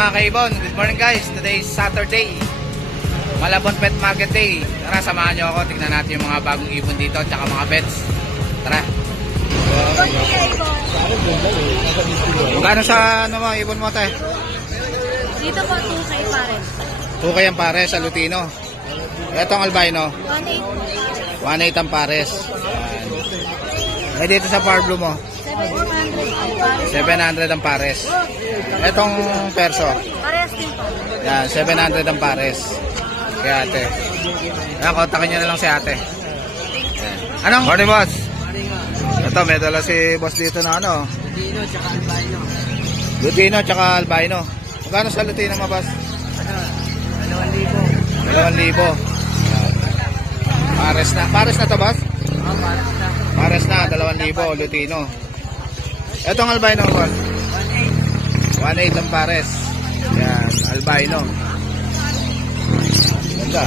mga kaibon, good morning guys. Today is Saturday, Malabon Pet Market Day. Tara, samahan nyo ako, tignan natin yung mga bagong ibon dito tsaka mga pets. Tara. Magkano sa ano mo, ibon mo tayo? Dito po 2K pares. 2K ang pares sa Lutino. Etong albino 1.8 po. 1.8 ang pares. Ay dito sa Far Blue mo 700 ang pares. Etong perso Pares din po. yan, 700 ang pares. Kaya ate, ayan, kontakin nyo na lang si ate. Ayan. Anong? Morning boss. Ito, may dala si boss dito na ano, Lutino tsaka albino. Lutino tsaka albino. Magkano sa Lutino mo boss? 2,000. 2,000. Pares na. Pares na to boss? Pares na, 2,000 Lutino. Etong albino mo boss? 1.8 ang pares. Yan, albino. Ganda.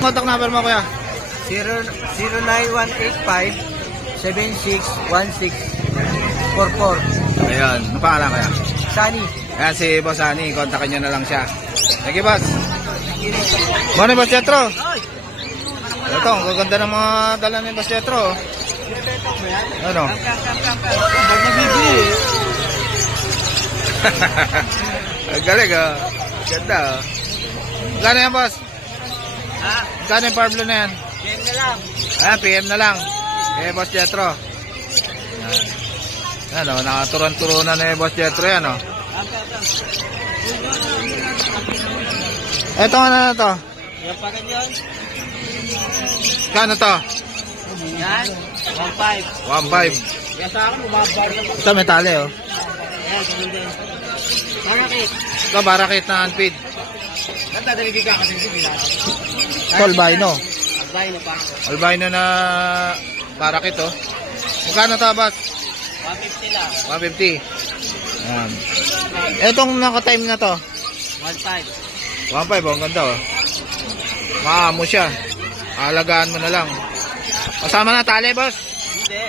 Contact number mo kuya? 09185-761644. Ayan, ano pangalan kaya? Sunny. Ayan si Boss Ani, kontakin nyo na lang siya. Thank you boss. Morning Boss Jetro. Ito, ang gaganda ng mga dala ni Boss Jetro. Ano? Ang galing ah. Ganda ah. Gano yan boss? Gano yung Parblo na yan? PM na lang. Ayan, PM na lang. Eh, Boss Jetro. Ayan o, nakaturan-turunan na Boss Jetro yan o. Eto ano na to? Yan pa rin yun. Gano to? Yan. 1.5. 1.5. Yan sa akin, bumabar na po. Ito may tali o. Yan, ganun din. Bakit? Ito barakit na unfeed. Nagdadaligay ka kasi sila. Ito albino. Albino pa. Albino na barakit o. Magkano to boss? 150 lang. 150. Ayan. Etong naka-time na to? 1.5. 1.5 o, ang ganda o. Maamo siya. Alagaan mo na lang. Kasama na tali boss? Hindi.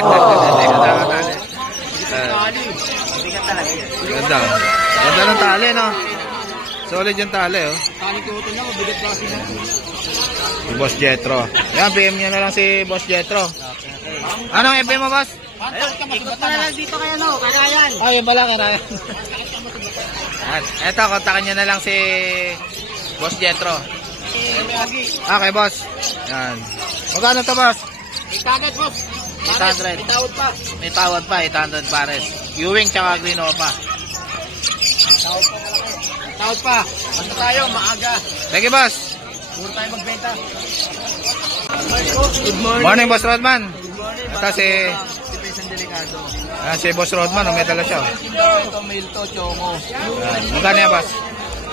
Hindi ka nakatali. Hindi ka talaga. Ganda. Ganda ng tali, no? Solid yung tali, oh. Tali ko ito na, mabigat pa kasi na. Si Boss Jetro. Yan, PM nyo na lang si Boss Jetro. Anong FB mo, boss? Ikot na lang dito kaya no, kakayan. Ay, yung bala, kaya. Eto, kontakin nyo na lang si Boss Jetro. Okay, boss. Yan. Magkano to, boss? 800 boss. 800. May tawad pa. May tawad pa, 800 pares. Ewing tsaka green pa. Tawad pa. Basta tayo, maaga. Thank you, boss. Puro tayo magbenta. Good morning, Boss Rodman. Ito si Pesang delikado. si Boss Rodman, may dala siya. Ito, mail to, choco. Magkano yan, boss?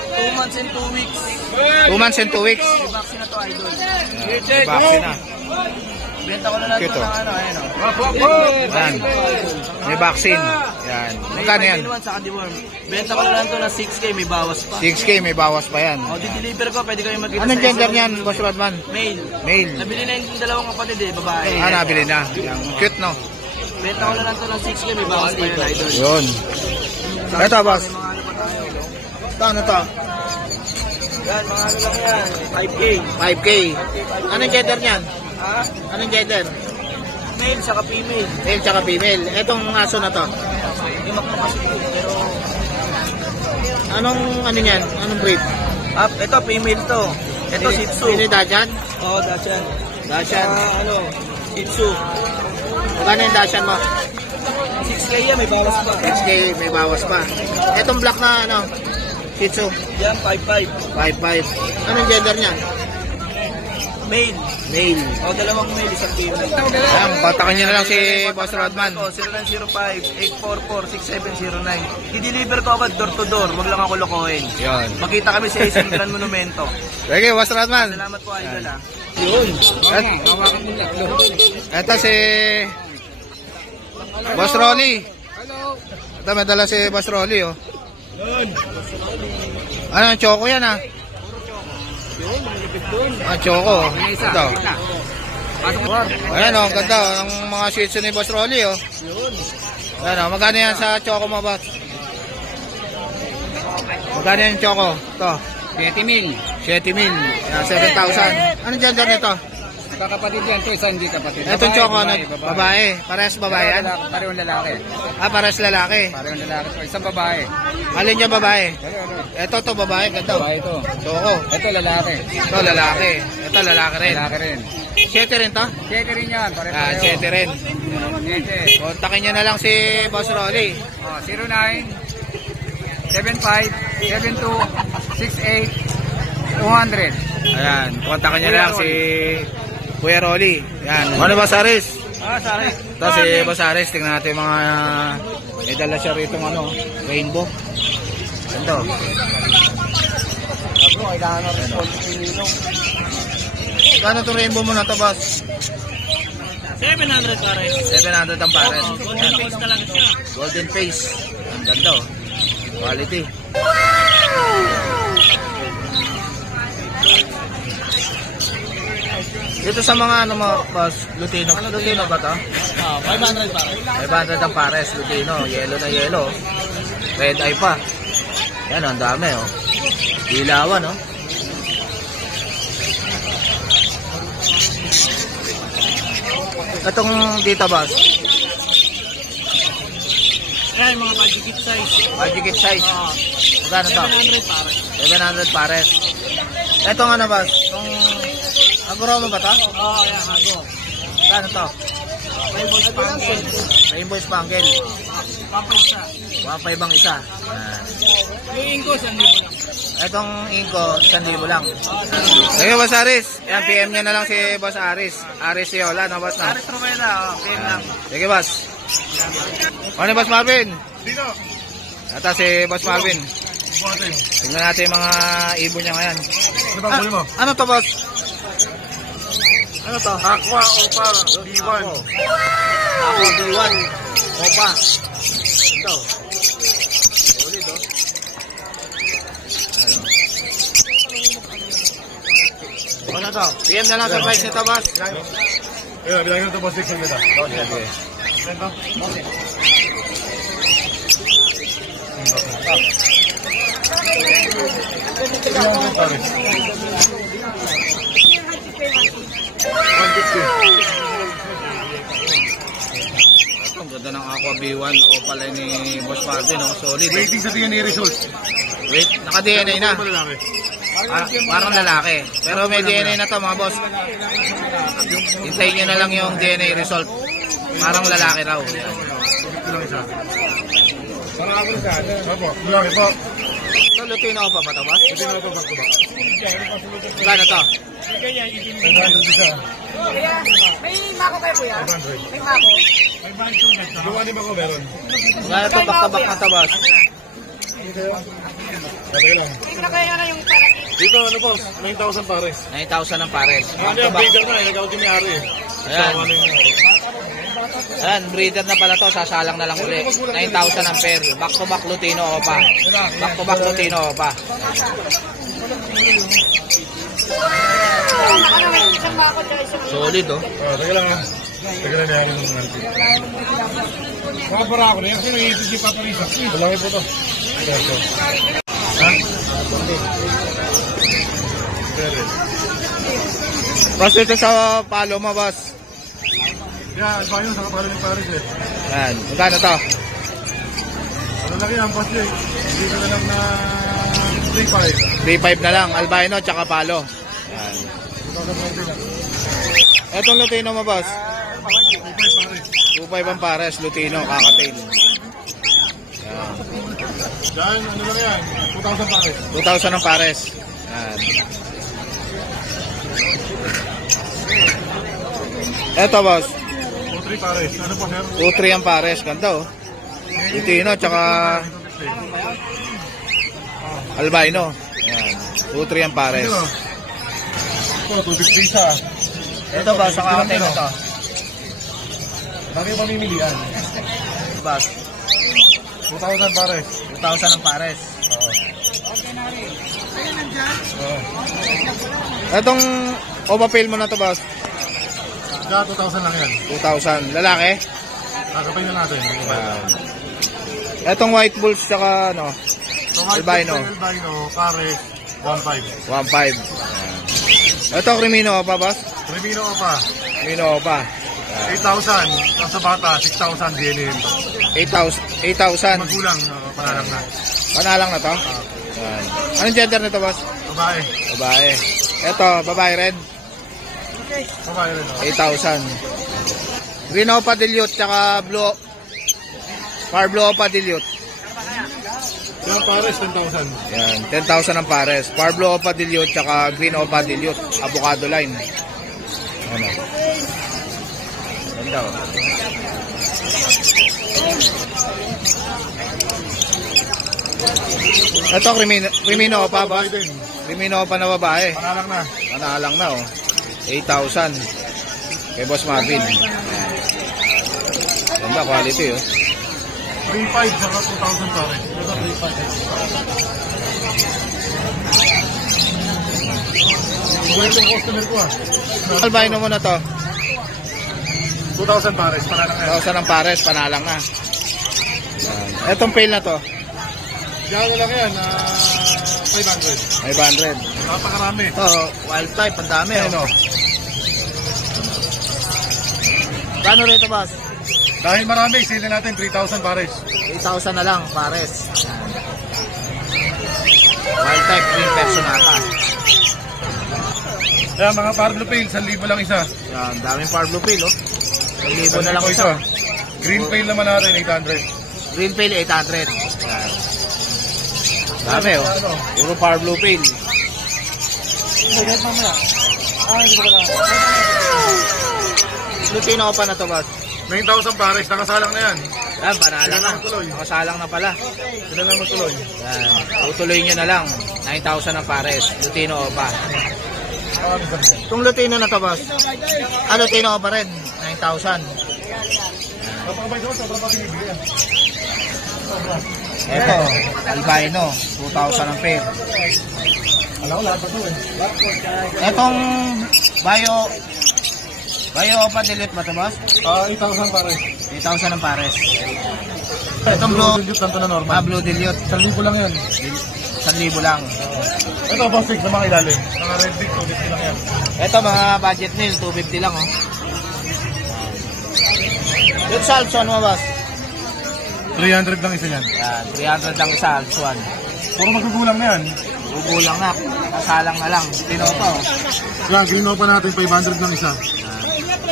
2 months and 2 weeks. 2 months and 2 weeks. May vaccine na to, idol. May vaccine na. Benta ko na lang Cute, to oh. ng ano, ayan o. Yan. May vaccine. Yan. Magkano yan? Sa deworm. Benta ko na lang to ng 6K, may bawas pa. 6K, may bawas pa yan. O, di-deliver ko, pwede kayo magkita Anong sa gender SO. niyan, Boss Rodman? Male. Male. Nabili na yung dalawang kapatid eh, babae. Ah, nabili na. Yan. Cute, no? Benta ko na lang to ng 6K, may bawas pa yun, idol. Yun. Ito, boss. Ano to? Yan, mga ano lang yan. 5K. 5K. Anong gender niyan? Ha? Anong gender? Male, saka female. Male tsaka female. Etong aso na to. Hindi makakasip ko, pero... Anong ano niyan? Anong breed? Ito, female to. Ito, Shih Tzu. Sino yung Dachshund? Oo, Dachshund. Dachshund. Ano, Shih Tzu. Magkano yung Dachshund mo? 6K yan, may bawas pa. 6K, may bawas pa. Etong black na ano? Shih Tzu. Yan, 5.5. 5'5". Anong gender niya? Male. Male. O, dalawang male, isang female. Ayan, kontakin niyo na lang si Boss Rodman. 0905-844-6709. I-deliver ko agad door to door. Wag lang ako lokohin. Yun. Makita kami sa isang Gran Monumento. Sige, Boss Rodman. Salamat po, idol ha. Yun. Ito si Boss Rolly. Ito, may dala si Boss Rolly, oh. Ano, choco yan, ah? Ah, choco. Ito. Ayan, oh, ang ganda, oh, ang mga shih tzu ni Boss Rolly, oh. Ayan, oh, magkano yan sa choco mo, boss? Magkano yung choco? Ito. 7,000. 7,000. Yan, 7,000. Anong gender nito? Kakapatid yan. Ito, isa hindi kapatid. Itong choco, babae. Parehas babae yan? Parehong lalaki. Parehas lalaki. Parehong lalaki. So, isang babae. Alin niya babae? Ano? Ito to babae. Ganda. Babae ito. Choco. Ito lalaki. Ito lalaki. Ito lalaki rin. Lalaki rin. 7 rin to? 7 rin yan. Yan, Pare-pareho. 7 rin. 7. Kontakin nyo na lang si Boss Rolly. 09-75-72-68-200. Ayan, kontakin nyo na lang si Kuya Rolly. Yan. Ano Boss Aris? Sorry. Ito si Boss Aris. Tingnan natin yung mga may dala siya rito rainbow. Ito. Bro, kailangan na rin Gano'n itong rainbow mo na ito, Boss? 700 pares. 700 ang pares. Golden face talaga siya. Golden face. Ang ganda oh. Quality. Dito sa mga ano mo, Boss, Lutino. Ano Lutino ba to? 500 pares. 500 ang pares, Lutino. Yellow na yellow. Red eye pa. Yan, ang dami oh. Dilawan oh. Itong dito, Boss. Ayan, mga budget size. Budget size. Magkano to? 700 pares. 700 pares. Itong ano, Boss? Itong Aguro mo ba to? Oo, ayan, hago. Magkano to? Rainbow spangle. Rainbow Spangle. Pampay siya. 1.5 ang isa. Yan. Yung ingo, 1,000 lang. Itong Inco, 1,000 lang. Sige, Boss Aris. Yan, PM nyo na lang si Boss Aris. Aris Yola, no, Boss, na? Aris Romela, PM lang. Sige, Boss. Ano, Boss Marvin? Dito. Ito si Boss Marvin. Tingnan natin yung mga ibon niya ngayon. Ano bang huli mo? Ano to, Boss? Ano to? Aqua Opal B1. Ako, B1. Opa. Ito. Ulit, oh. Ano to? PM na lang sa price nito, Boss. Ayun, bilangin ito po 600 kita. Okay. Ang ganda ng Aqua B1 Opal ni Boss Marvin, oh. Solid. Waiting sa DNA results. Wait, naka-DNA na. Parang lalaki. Pero may DNA na to, mga boss. Hintayin nyo na lang yung DNA result. Parang lalaki raw. Bilangin po. Ito, Lutino pa ba ito, boss? Hindi na ito pagkuba. Gano'n to? 500 isa. May mako kayo, kuya? 500. May mako. Gawa ni ba ko meron? Gano'n to, back-to-back na to, boss? Okay lang. Tingnan kayo na yung Dito ano po, 9,000 pares. 9,000 ang pares. Ano yung Back-to-back. breeder na, ilagaw din ni Ari. Ayan. Ano yung Ayan, breeder na pala to. Sasalang na lang ulit. 9,000 ang pair. Back-to-back Lutino Opa. Back-to-back Lutino Opa. isang mako tsaka isang Solid, oh. Teka lang ah. Teka lang niya ako ng nanti. Para ako na yan. Sino yung si Papa Risa? Dalawin po to. Ito. Ha? Pwede. Boss, dito sa palo mo, boss. Yan, ba yun sa kapalo ni Paris eh. Ayan, magkano to? Ano lang yan, boss eh. Hindi ko na lang na 3,500. 3.5 na lang, albino tsaka palo. Ayan. Etong Lutino mo, boss. 2.5 ang pares, Lutino, kakatail. Ayan. Diyan, ano lang yan, 2,000 Paris. 2,000 ang pares. Ayan. Eto, boss. 2,300 Paris. Ano po, sir? 2.3 ang pares, ganda, oh. Lutino tsaka albino. Ayan. 2.3 ang pares. Ito, 250 isa. Ito, boss, sa kakatail na to. Bakit mamimilian? Boss, 2,000 Paris. 2,000 ang pares. Oo. Oo. Etong overfill mo na to, boss. Kaya 2,000 lang yan. 2,000. Lalaki? Kakapay na natin. Etong white bulls saka ano, So, white Albino. albino, pare, 1.5. 1.5. Ito, Crimino pa, boss? Remino ko pa, Crimino pa. 8,000. Ang sa bata, 6,000 DNA to. 8,000. Magulang, panalang na. Panalang na to? Yan. Anong gender nito, boss? Babae. Babae. Ito, babae red. Babae rin. 8,000. Green Opa Dilute, tsaka blue. Far blue Opa Dilute. Yung pares, 10,000. Yan, 10,000 ang pares. Far blue Opa Dilute, tsaka green Opa Dilute. Avocado line. Ano? Ganda, oh. Ito, Crimino Opa, boss. Babae din. Crimino Opa na babae. Panalang na. Manalang na, oh. 8,000. Kay Boss Marvin. Ganda, quality, oh. 3,500 saka 2,000 pare. Ito, 3,500. Buhay itong customer ko ah. Albino mo na to. 2,000 pares, panalang na. 1,000 ang pares, panalang na. Yan. Etong pale na to. Gano'n lang yan, 500. 500. Napakarami. Ito, wild type, ang dami, Ano? oh. Gano rito, boss? Dahil marami, sila natin 3,000 pares. 8,000 na lang, pares. Yan. Wild type, green personata. Kaya mga Parblo Pale, 1,000 lang isa. Yan, daming far blue pale, oh. 1,000 na lang isa. Green Pale naman natin, 800. Green pale, 800. Yan. Dami, oh. Puro far blue pale. Lutino ko pa na to, boss. 9,000 pares, nakasalang na yan. Yan, panalang na. Tuloy. Nakasalang na pala. Sila lang magtuloy. Yan. Tutuloy nyo na lang. 9,000 ang pares. Lutino o pa. Itong Lutino na to, boss. Lutino o pa rin. 9,000. Kapakabay doon, sobrang pati bibigyan. Ito, albino. 2,000 ang pair. Alam ko, lahat pa ito eh. Itong Bio pa delete ba ito, boss? 8,000 pares. 8,000 ang pares. Itong blue, Dilute lang ito na normal. blue dilute. 1,000 lang yan. 1,000 lang. Ito, plastic na mga ilalim. Mga red big, 250 lang yan. Ito, mga budget meal. 250 lang, oh. Yung Salson mo, boss? 300 lang isa yan. Yan, 300 lang isa, Alpsuan. Puro magkukulang na yan. Gugulang na, kasalang na lang. Pinoto. Yan, green pa natin, 500 lang isa.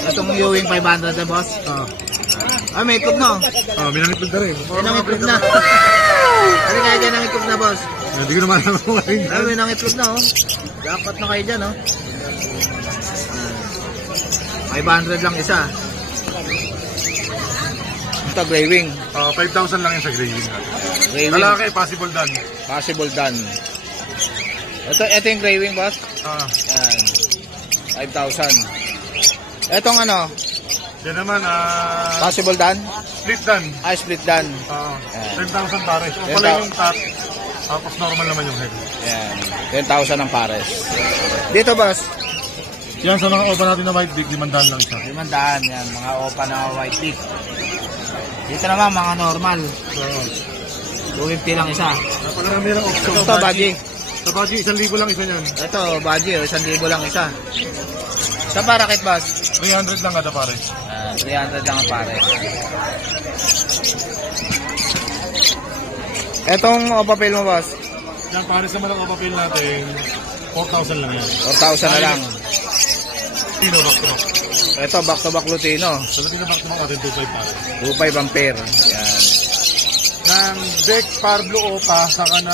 Itong Ewing 500 na, boss. May itlog na. Minangitlag na rin. May itlog na. Ano kaya dyan ang itlog na, boss? Hindi ko naman alam kung rin. May nang itlog na, oh. Dapat na kayo dyan, oh. 500 lang isa. Ito, Grey Wing. 5,000 lang yan sa gray wing. Grey Wing. Lalaki, possible done. Possible done. Ito yung Grey Wing, boss. Yan. 5,000. Etong ano? Yan naman, Possible done? split done. Split done. 10,000 pares. O pala yung top, tapos normal naman yung head. Yan. 10,000 ang pares. Dito, boss. Yan sa mga opa natin na white big, 500 lang siya. 500. Yan. Mga opa na white tip. Dito naman, mga normal. So, 250 lang isa. napakarami lang option. Ito, Baji. Sa Baji, 1,000 lang isa niyan. Ito, Baji. 1,000 lang isa. Sa parakit, boss. 300 lang kada pares. 300 lang ang pares. Etong opapel mo, boss. Yan, pares naman ang opapil natin, 4,000 lang yan. 4,000 na lang. Tino, back to back. Ito, back-to-back Lutino. Sa Lutino back to back natin, 2,500 pares. 2,500 ang pair. Yan. Ng Deck Parblo Opa, saka ng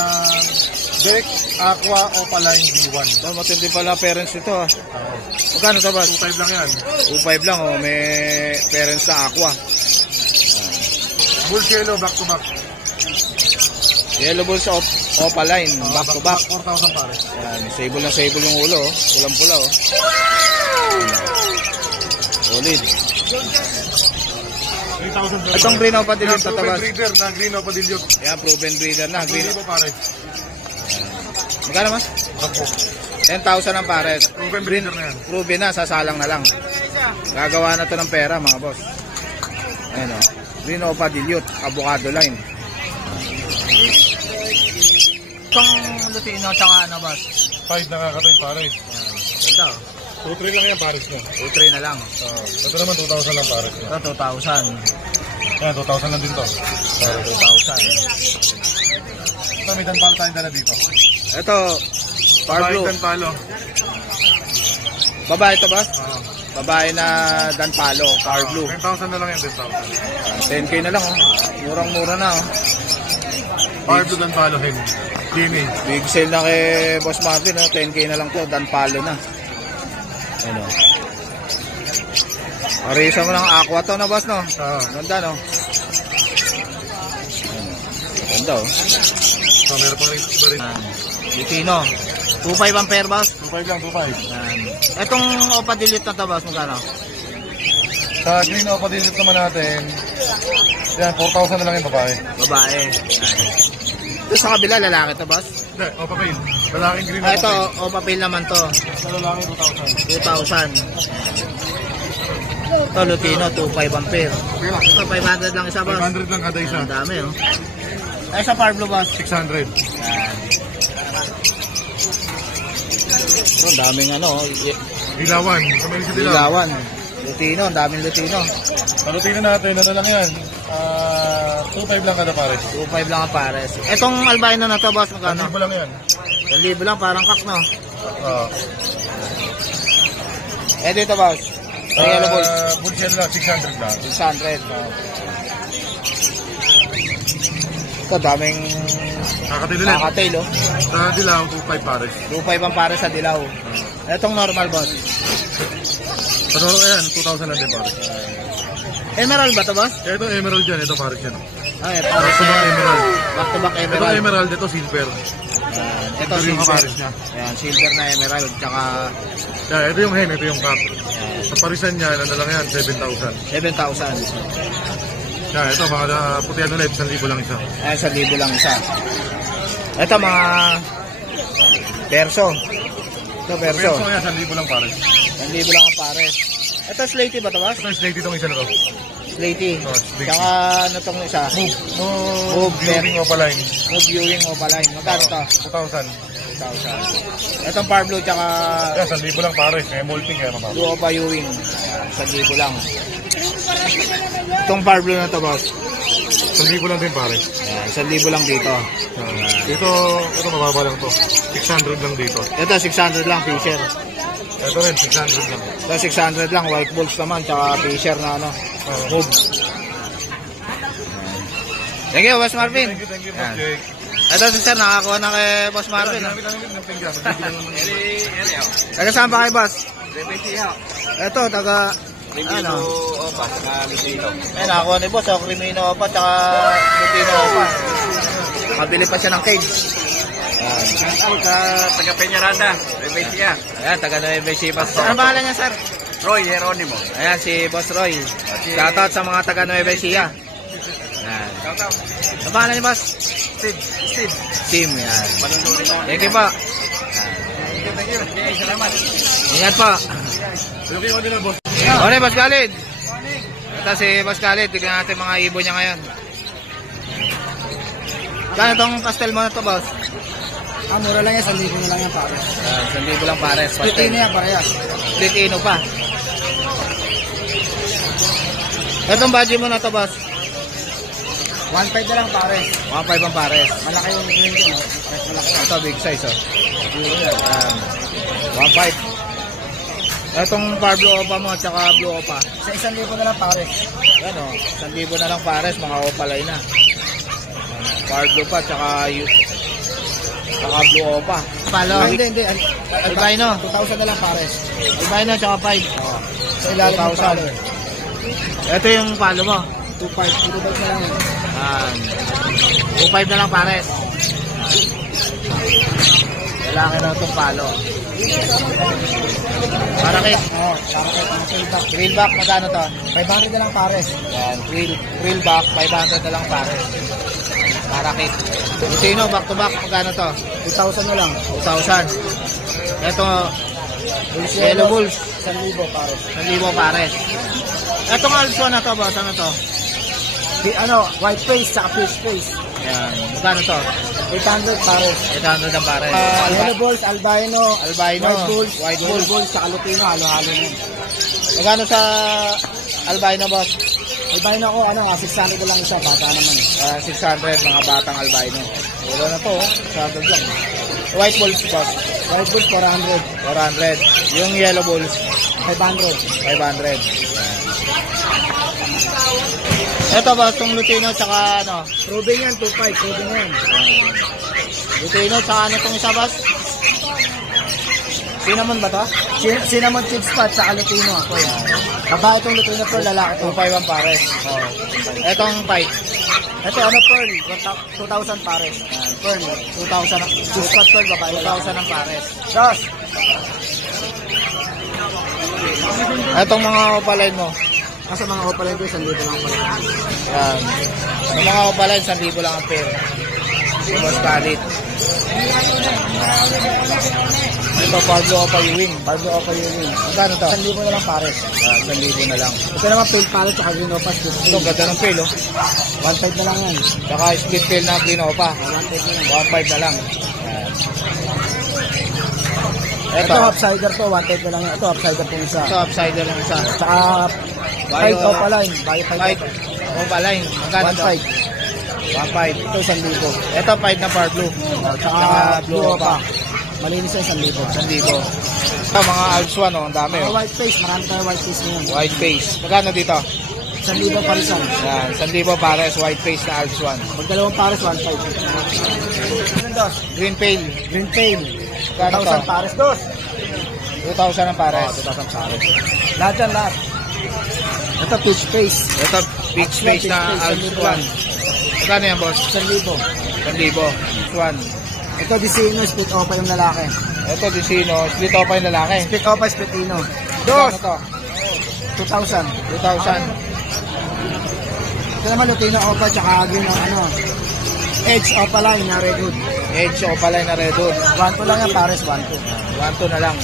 Deck Aqua Opa Line D1. Ito, matindi pala parents nito, ah. Magkano ito, boss? 2,500 lang yan. 2,500 lang, oh. May parents na aqua. Bull Yellow, back to back. Yellow Bulls Opaline, back to back. 4,000 pares. Yan, sable na sable yung ulo, oh. Pulang-pula, oh. Solid. 3,000. Itong Green Opa Dilute sa Proven tabas. breeder na Green Opa Dilute. Yan, proven breeder na. Green. 2,000 pares. Magkano, mas? 10,000 ang pares. Proven breeder na yan. Proven na, sasalang na lang. Gagawa na to ng pera, mga boss. Ayan, oh. Green Opa Dilute, avocado line. Itong Lutino tsaka ano boss? 5 nakakatay pares. Ganda oh. 2-3 lang yan pares niya. 2-3 na lang. Ito naman 2,000 lang pares niya. Ito 2,000. Yan, 2,000 lang din to. 2,000. Ito, may danpalo tayong dala dito. Ito, Power Blue. Danpalo. Babae ito boss? Babae na Danpalo, Power Blue. 10,000 na lang yan, 10,000. 10k na lang oh. Murang-mura na oh. Power Blue Danpalo, hen. DNA. Big sale na kay Boss Marvin oh. 10k na lang to, Danpalo na. Ano? Arisa mo ng aqua to na boss no? Ganda no? Ganda oh. So, meron pang iba rin. Lutino. 2.5 ang pair boss. 2,500 lang, 2,500. Etong Opa Delete na to boss, magkano? Sa green opa dilit naman natin, yan, 4,000 na lang yung babae. Babae. Ito sa kabila, lalaki to boss? Hindi, opa pail. Lalaking green Ito, Opa Pail naman to. Sa lalaki, 2,000. 2,000. Ito, Lutino, 2.5 ang pair. Ito, 500 lang isa boss. 500 lang kada isa. Ang dami oh. Ay, sa Power Blue boss. 600. Ito, ang daming ano, Dilawan. Kamay sa dilaw. ilawan. Lutino, ang daming Lutino. Palutin na natin, ano lang yan? 2,500 lang kada pares. 2.5 lang ang pares. Etong albino na to boss, magkano? 1,000 lang yan. 1,000 lang, parang kak no? Oo. Eh dito boss, yellow balls, Bullshit lang, 600 lang. 600. Ito, daming Kakatilulit. nakatail oh. Sa dilaw, 2,500 pares. 2.5 ang pares sa dilaw. Etong normal boss. Sa toro yan, 2,000 lang din pares. Emerald ba to boss? Ito emerald yan, ito pares yan. Ay, ito. Back to back emerald. Back to back Ito emerald. emerald, ito silver. Ito Ito yung silver. kapares niya. Ayan, silver na emerald. Tsaka Yeah, ito yung hen, ito yung cup. Sa parisan niya, ano lang yan, 7,000. 7,000. Yeah, ito mga putihan ulit, 1,000 lang isa. Ayan, 1,000 lang isa. Ito mga perso. Ito perso. Perso yan, 1,000 lang pares. 1,000 lang ang pares. Ito slaty ba ito boss? Ito yung slate itong isa na to. Slaty. Oh, slaty. Tsaka ano tong isa? Move, viewing opaline. Move viewing opaline. Magkano ito? 2,000. 1,000. Itong Power Blue tsaka Yeah, 1,000 lang pares, may molting kaya mababa. Blue Opa viewing. 1,000 lang. Itong Power Blue na to boss. 1,000 lang din pares. Ayan, 1,000 lang dito. Ito mababa lang to. 600 lang dito. Ito 600 lang Fisher. Ito rin, 600 lang. Ito 600 lang white balls naman tsaka Fisher na ano. Move. Thank you Boss Marvin. Thank you, Ayan. Jake. Ito si sir nakakuha na kay Boss Marvin. Marami ng pinggan. Taga saan ba kay Boss? Ito taga ano? Opa, sa Lutino. Ay, nakakuha ni Boss, Crimino Opa, tsaka Lutino Opa. Nakabili pa siya ng cage. Shout out sa taga Peñaranda, Rebesia. Ayan, taga Nueva Ecija. Ano pangalan niya, sir? Roy Jeronimo. Ayan, si Boss Roy. Shoutout sa mga taga Nueva Ecija. Ayan. Shout out. Ano pangalan niya, Boss? Steve. Tim, ayan. Panunurin ko. Thank you po. Thank you. Okay, salamat. Ingat po. Okay, ano na, boss? Okay, Boss Khalid. Ito si Boss Khalid. Tignan natin mga ibon niya ngayon. Kano itong pastel mo na ito, Boss? Mura lang yan, 1,000 na lang yan pare. Ayan, 1,000 lang pares. Split na yan parehas. Split ino pa. Itong budget mo na ito, Boss? 1,500 na lang pare. 1.5 ang pares. Malaki yung green ko. Malaki. Ito, big size, oh. Ayan. 1.5. Itong Power Blue Opa mo, tsaka Blue Opa. Sa 1,000 na lang pare. Yan, oh. 1,000 na lang pares, mga opalay na. Power Blue pa, tsaka Blue Opa. Palo. Hindi. Albino. 2,000 na lang pare. Albino, tsaka 5. Oh. Sa ilalim ng pare. 2,000. Ito yung palo mo. 2,500 na lang yan. 2.5 na lang pares. Lalaki na itong palo. Parakit. Oo, parakit. Ang feedback. Grillback, magkano to? 500 na lang pares. Yan, grillback, 500 na lang pares. Parakit. Lutino, back to back, magkano to? 2,000 na lang. 2,000. Ito, Yellow Bulls, 1,000 pares. 1,000 pares. Itong also na to, boss, ano to? White face sa fish face. Yan. Magkano to? 800 pares. 800 ang pare. Yellow balls, albino, Albino. white bulls, sa kalupino, halo-halo na yun. Magkano sa albino, boss? Albino ko, 600 ko lang isa, bata naman eh. 600, mga batang albino. Wala na to, 600 lang. White bulls, boss? White bulls, 400. 400. Yung yellow bulls, 500. 500. Ito ba, itong Lutino tsaka ano? Proving yan, 2.5, proving yan. Lutino tsaka ano itong isa, boss? Cinnamon ba to? Cinnamon chip spot sa Lutino ako yan. Babae itong Lutino pero lalaki to. 2.5 ang pares. Oh. Etong pipe, Ito pearl, 2,000 pares. pearl, 2,000 ang Chip spot pearl, babae lalaki. 2,000 ang pares. Dos. Etong mga opaline mo. Kasi mga opaline ko, 1,000 lang pala. Yan. Sa mga opaline, 1,000 lang ang pair. Boss Khalid. Ito, Pablo Opayuwing. Pablo Opa yun. Magkano to? 1,000 na lang pares. 1,000 na lang. Ito naman pale palette at green opa split Ito, ganda ng pail, oh. 1.5 na lang yan. Tsaka split pail na Green Opa. 1.5 na lang. 1.5 na lang. Yan. Ito Ito, upsider to, 1.5 na lang yan. Ito upsider po isa. ito, upsider lang isa. Tsaka Bio- 5 opa line. Bio 5 5 Opaline. Magkano to? 1.5. 1.5. Ito 1,000. Ito, 5 na Far Blue. Tsaka blue opa. Malinis na 1,000. 1,000. Ito, mga Alps 1, oh. Ang dami, Mga oh. white face, marami tayo white face ngayon. White face. Magkano dito? 1,000 parisan. Yan, 1,000 pares. White face na Alps 1. Pag dalawang pares, 1.5. Green pail. Green tail. Magkano to? 1,000 pares. Dos. 2,000 ang pares. 2,000 pares. Lahat yan, lahat. Ito peach face. Ito, big space na Alps 1. Magkano yan, boss? 1,000. 1,000. Swan. Ito Dicino, split opa yung lalaki. Ito, Dicino. Split opa yung lalaki. Split opa, splitino. Dos. Dos. to? 2,000. 2,000. Ito naman Lutino opa, tsaka green ang Edge opa line na red hood. Edge opa line na red hood. 1.2 lang yan, pares 1.2. 1,2 na lang.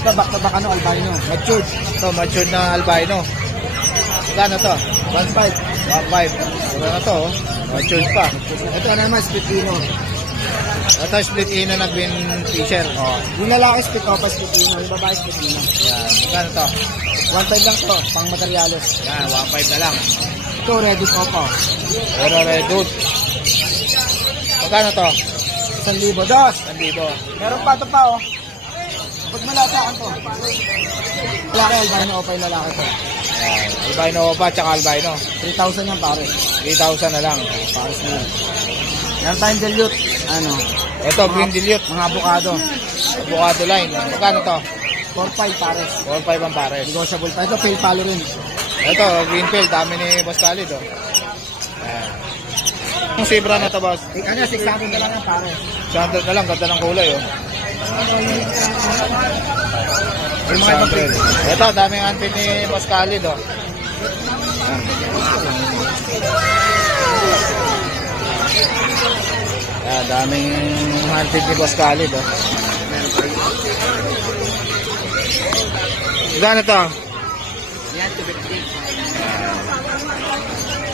Ito back to back albino. Matured. Ito, matured na albino. Magkano to? 1.5. 1,500. Wala na to, oh. Matured pa. Ito naman splitino. Ito, split ino na green fisher. Oh. Yung lalaki split opa, splitino. Yung babae splitino. Yan. Magkano to? 1.5 lang to, pang materials. Yan, 1,500 na lang. Ito red hood opa. Pero red hood. Magkano to? 1,000. Dos. 1,000. Meron pa ito pa oh. Pag malasakan to. Lalaki albino opa yung lalaki to. Yan. Albino opa, tsaka albino. 3,000 yan pare. 3,000 na lang. Pares na yan. Meron tayong dilute. Ito, green dilute. Mga avocado. Avocado line. Magkano to? 4.5 pares. 4,500 ang pares. Negotiable pa. Ito pale palo rin. Ito, green pill. Dami ni Boss Khalid, oh. Ayan. Yung zebra na to, boss. 600 na lang yan pare. 600 na lang. Ganda ng kulay, oh. Yung mga 600. Ito, daming antin ni Boss Khalid, oh. Ayan, daming antin ni Boss Khalid, oh. Gano to? Yan, 250.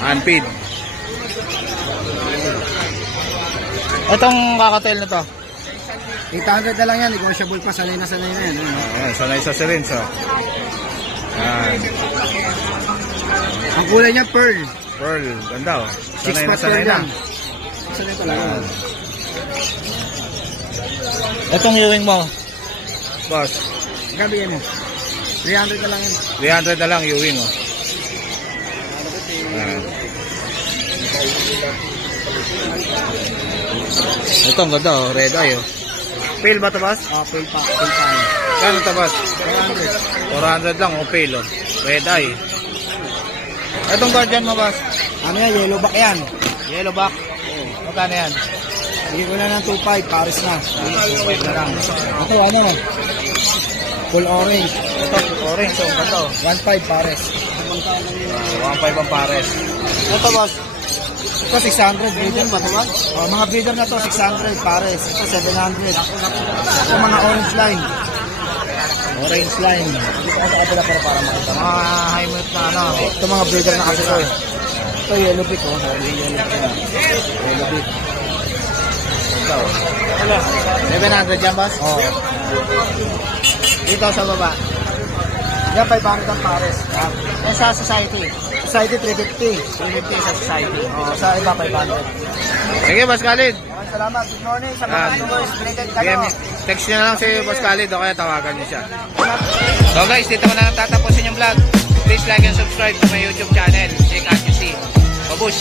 Unpaid. Itong kakatail na to. 800 na lang yan. Negotiable pa. Sanay na yan. Ayan, sanay sa syringe, oh. Ayan. Ang kulay niya pearl. Pearl, ganda, oh. 6 Sanay na pot sanay pearl na. yan. Sanay pa lang. Ayan. Itong ewing mo, boss. Gabi mo. 300 na lang yan. 300 na lang ewing, oh. Ayan. Ito, ang ganda, oh. Red eye, oh. Pale ba ito, boss? Pale pa. Pale pa. Kano ito, boss? 400. 400 lang, oh. Pale, oh. Red eye. Itong guardian mo, boss? Ano yan? Yellow back yan. Yellow back. Magkano yan? Hindi ko na ng 2.5. Paris na. 2.5 na lang. Ito ano? Full orange. Ito, orange, oh. Ganda, oh. 1.5 pares. 1.5 ang pares. Ito, boss? Ito 600. Breeder ba ito ba? Mga breeder na to 600 pares. Ito 700. Ito mga orange line. Orange line. Dito ka sa kabila para makita. Mga high milk na, ano. Ito mga breeder na kasi to. Ito, yellow bit, oh. Yellow bit. Ito. 700 dyan, boss? Oo. Dito sa baba. Yan, 500 ang pares. Yan sa society. Society, 350. 350 sa society. Oo, sa iba, 500. Sige, Boss Khalid. Maraming salamat. Good morning sa mga viewers. Belated kayo. Text nyo na lang si Boss Khalid o kaya tawagan nyo siya. So guys, dito ko na lang tatapusin yung vlog. Please like and subscribe to my YouTube channel. Check out you see. Babush!